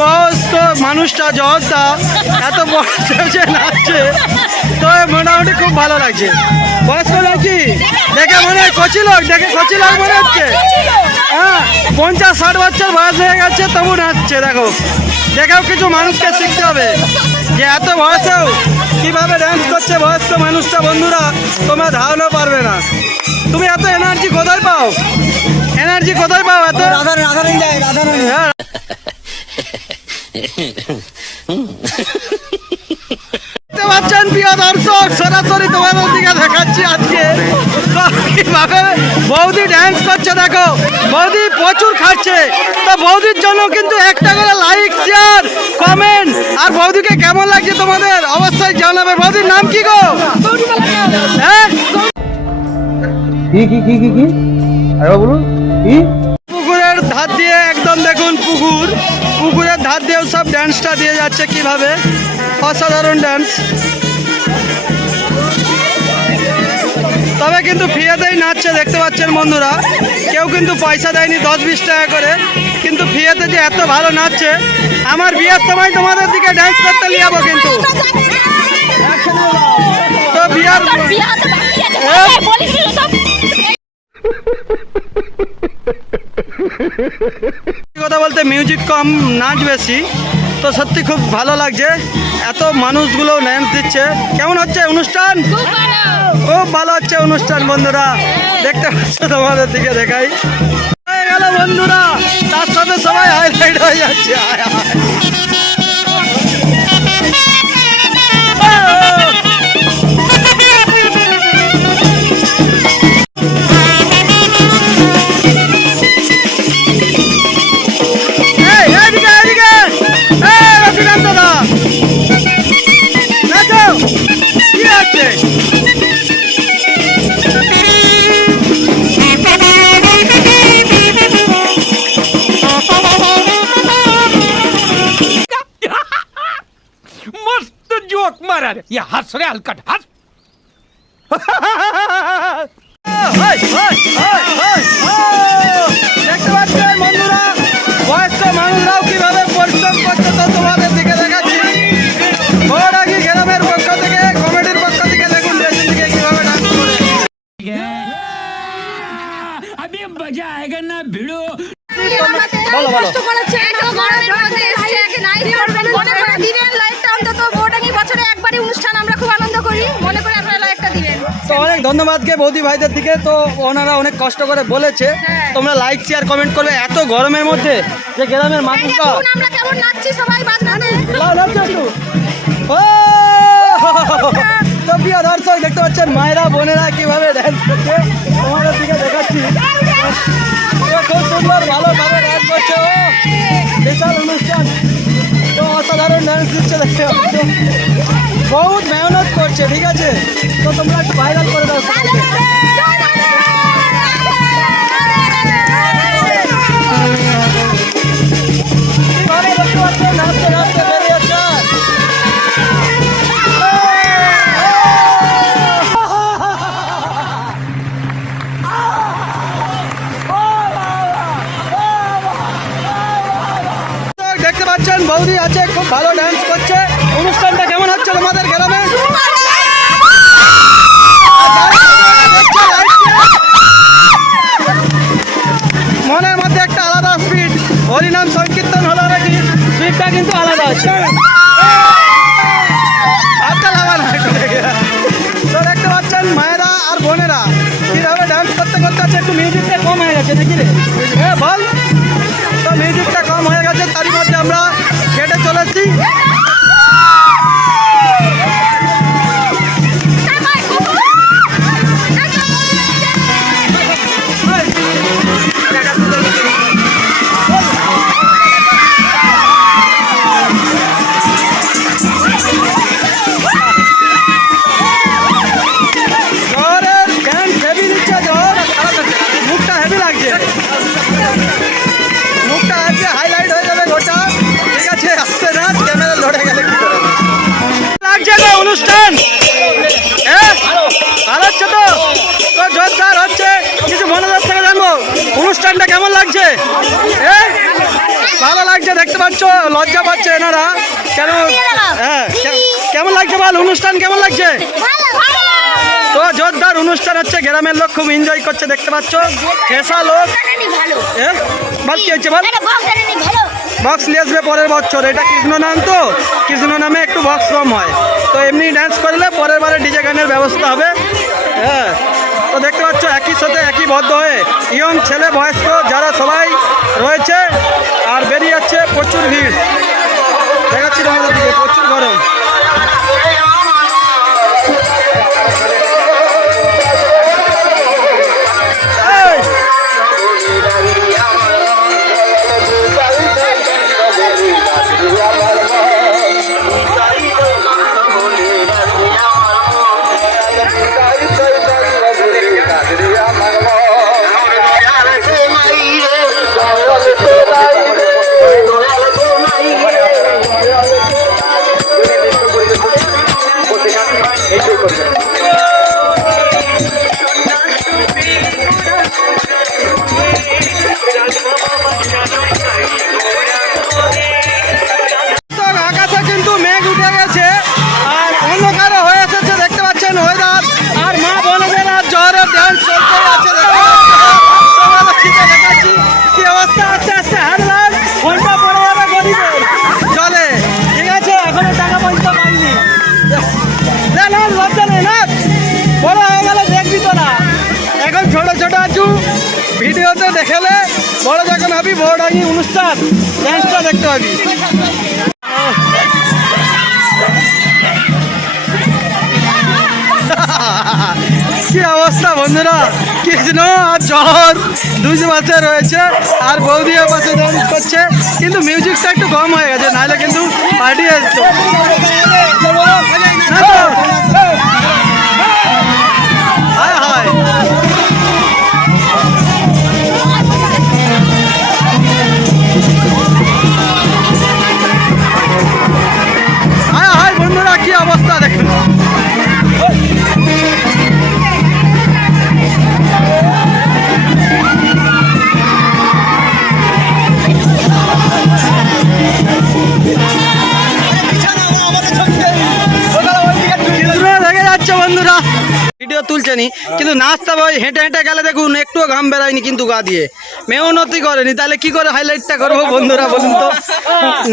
বয়স্ক মানুষটা জর্দা এত বয়স হয়েছে নাচছে, তো মোটামুটি খুব ভালো লাগছে। বয়স্ক নাকি দেখে মনে হয় কচি লোক, দেখে কচি লোক মনে হচ্ছে। হ্যাঁ, 50-60 বছর বয়স হয়ে গেছে তবু নাচছে। দেখো, দেখেও কিছু মানুষকে শিখতে হবে যে এত বয়সেও কিভাবে ড্যান্স করছে বয়স্ক মানুষটা। বন্ধুরা, তোমরা ধারণা পারবে না, তুমি এত এনার্জি কোথায় পাও? এনার্জি কোথায় পাও এত? হ্যাঁ, দেখতে পাচ্ছেন প্রিয় দর্শক, সরাসরি তোমাদের দিকে দেখাচ্ছি আজকে কিভাবে বৌদি ড্যান্স করছে। দেখো, বৌদি প্রচুর খাচ্ছে, তো বৌদির জন্য কিন্তু একটা করে লাইক, শেয়ার, কমেন্ট। আর বৌদিকে কেমন লাগছে তোমাদের অবশ্যই জানাবে। বৌদির নাম কি গো? হ্যাঁ, পুকুরের ধার দিয়ে একদম দেখুন, পুকুরের ধার দিয়েও সব ড্যান্সটা দিয়ে যাচ্ছে কিভাবে। অসাধারণ ড্যান্স। তবে কিন্তু ফ্রিতেই নাচছে, দেখতে পাচ্ছেন বন্ধুরা। কেউ কিন্তু পয়সা দেয়নি, 10-20 টাকা করে, কিন্তু ফ্রিতে যে এত ভালো নাচছে। আমার বিয়ের সময় তোমাদের দিকে ড্যান্স করতে নিয়ে যাবো কিন্তু। তো বিয়ার কথা বলতে মিউজিক কম, নাচ বেশি। তো সত্যি খুব ভালো লাগছে, এত মানুষগুলো ড্যান্স দিচ্ছে। কেমন হচ্ছে অনুষ্ঠান? খুব ভালো হচ্ছে অনুষ্ঠান বন্ধুরা, দেখতে পাচ্ছ, তোমাদের দিকে দেখাই হয়ে গেল বন্ধুরা। তার সাথে সবাই হাইলাইট হয়ে যাচ্ছে। मस्त जोक मारा रे, ये हंस रे हलकट हंस। দেখতে পাচ্ছেন বন্ধুরা, বয়স্ক মানুষরাও কিভাবে পরিশ্রম করছে, তো তোমাদের দিকে দেখাচ্ছি। বড়াগি গ্রামের পক্ষ থেকে, কমিটির পক্ষ থেকে দেখুন দিকে কিভাবে ডান্স করে। अभी मजा आएगा ना भिड़ो। বলো বলো। তো অনেক ধন্যবাদ গে বৌদি ভাইদের দিকে, তো ওনারা অনেক কষ্ট করে বলেছে তোমরা লাইক, শেয়ার, কমেন্ট করবে। এত গরমের মধ্যে যে গ্রামের মানুষরা তো প্রিয় দর্শক, দেখতে পাচ্ছেন মায়েরা বোনেরা কিভাবে ড্যান্স করছে, তোমাদের দিকে দেখাচ্ছি। খুব সুন্দর ভালোভাবে ড্যান্স করছে, ও বিশাল অনুষ্ঠান। তো অসাধারণ ড্যান্স দিচ্ছে, দেখতে পাচ্ছ, বহুত মেহনত করছে। ঠিক আছে, তো তোমরা একটু ভাইরাল করে দাও। কিভাবে দেখতে পাচ্ছেন নাচতে নাচতে বেরিয়েছে। দেখতে পাচ্ছেন বৌদি আছে, খুব ভালো ডান্স করছে। অনুষ্ঠানটা কেমন হচ্ছে তোমাদের গ্রামে? মনের মধ্যে একটা আলাদা স্পিড, হরিনাম সংকীর্তন হলো নাকি, স্পিডটা কিন্তু আলাদা আছে। তো দেখতে পাচ্ছেন মায়েরা আর বোনেরা কিভাবে ডান্স করতে করতে আছে। একটু মিউজিকটা কম হয়ে গেছে নাকি রে? হ্যাঁ বল। তো মিউজিকটা কম হয়ে গেছে, তারই মধ্যে আমরা হেঁটে চলেছি। জ্বরের ড্যান্স হেভি দিচ্ছে, জ্বর মুখটা হেভি লাগছে, মুখটা আজকে হাইলাইট হয়ে যাবে। লজ্জা পাচ্ছে এনারা কেন। হ্যাঁ কেমন লাগছে বল, অনুষ্ঠান কেমন লাগছে? তো জোরদার অনুষ্ঠান হচ্ছে, গ্রামের লোক খুব এনজয় করছে দেখতে পাচ্ছ। হেসা লোক বল কি হচ্ছে বল, বক্স নিয়ে আসবে পরের বছর। এটা কৃষ্ণ নাম, তো কৃষ্ণ নামে একটু বক্স কম হয়, তো এমনি ডান্স করলে পরের বারে ডিজে গানের ব্যবস্থা হবে। হ্যাঁ তো দেখতে পাচ্ছ একই সাথে একই বদ্ধ হয়ে ইয়ং ছেলে বয়স্ক যারা সবাই রয়েছে, আর বেরিয়ে যাচ্ছে প্রচুর ভিড়। দেখাচ্ছি তোমাদের দিকে, প্রচুর গরম। আকাশে কিন্তু মেঘ উঠে গেছে আর অন্ধকার হয়ে এসেছে দেখতে পাচ্ছেন ওয়েদার। আর মা বোনেদের আর জোরে ডান্স চলতে আছে, দেখাচ্ছি কি অবস্থা। আস্তে আস্তে হারলাম, ঘন্টা পড়ে যাবে গরিবের জলে। ঠিক আছে, এখনো টাকা পয়সা পাইনি, লজ্জা নেই না, বড় হয়ে গেলে দেখবি তো না। এখন ছোট ছোট আছু, ভিডিওতে দেখালে বড় যখন হবি বড় অনুষ্ঠান ডান্সটা দেখতে পাবি। কি অবস্থা বন্ধুরা, কৃষ্ণ আর জহর দুই পাশে রয়েছে আর বৌদির পাশে ডান্স করছে, কিন্তু মিউজিকটা একটু কম হয়ে গেছে, নাহলে কিন্তু পার্টি আসতো। হায় হায় হায় হায় বন্ধুরা, কি অবস্থা দেখুন। বন্ধুরা ভিডিও তুলছেনি, কিন্তু নাচতে ভাই হেঁটে হেঁটে গেলে দেখুন একটুও ঘাম বেড়ায়নি, কিন্তু গা দিয়ে মেহনতি করেনি, তাহলে কি করে হাইলাইটটা করবো বন্ধুরা বলুন তো।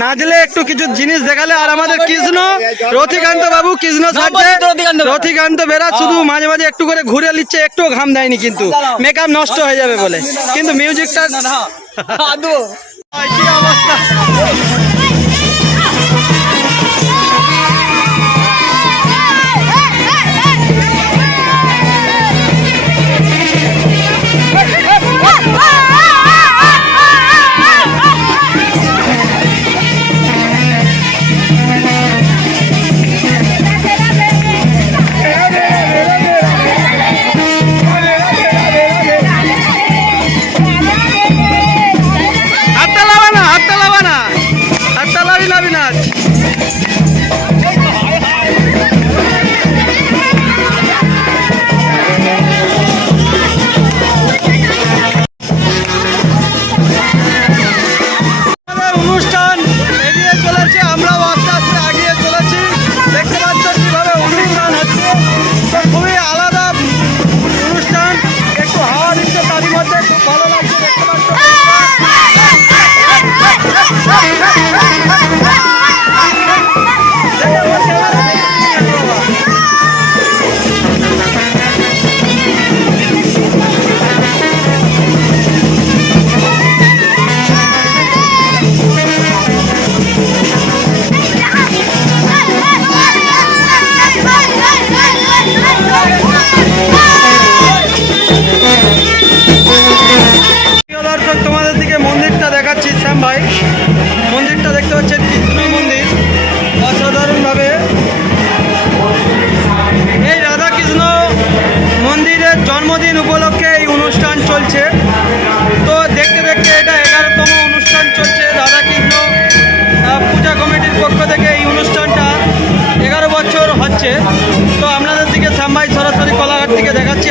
নাচলে একটু কিছু জিনিস দেখালে। আর আমাদের কৃষ্ণ রথিকান্ত বাবু, কৃষ্ণ সাজছে রথিকান্ত বেরা, শুধু মাঝে মাঝে একটু করে ঘুরে নিচ্ছে, একটুও ঘাম দেয়নি, কিন্তু মেকআপ নষ্ট হয়ে যাবে বলে, কিন্তু মিউজিকটা কি অবস্থা।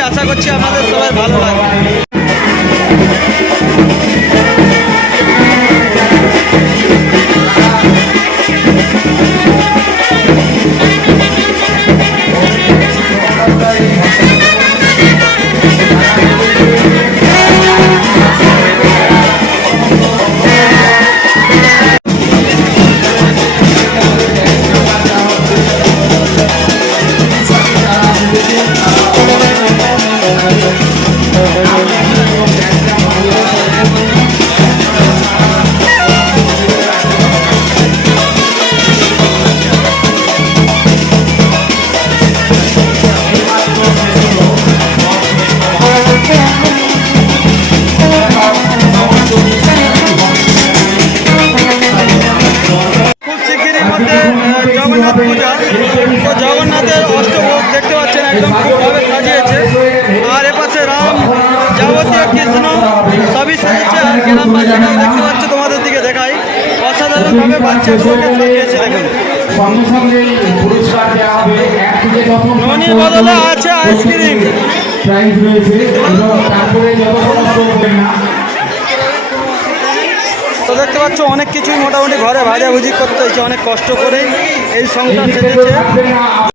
আশা করছি আপনাদের সবাই ভালো লাগবে। একদম খুবভাবে সাজিয়েছে। আর এপাশে রাম, যাবতীয় কৃষ্ণ সবই সেজেছে। আর গ্রামবাসীরাও দেখতে পাচ্ছ, তোমাদের দিকে দেখাই, অসাধারণভাবে বাচ্চাগুলোকে সাজিয়েছে। দেখুন, সঙ্গে সঙ্গে পুরস্কার দেওয়া হবে 1 থেকে 10 ননির বদলে আছে আইসক্রিম। প্রাইজ রয়েছে এবং তারপরে যত সমস্ত করবেন না তো দেখতে পাচ্ছ অনেক কিছুই মোটামুটি ঘরে ভাজাভুজি করতে হয়েছে, অনেক কষ্ট করে এই সংসার সেজেছে।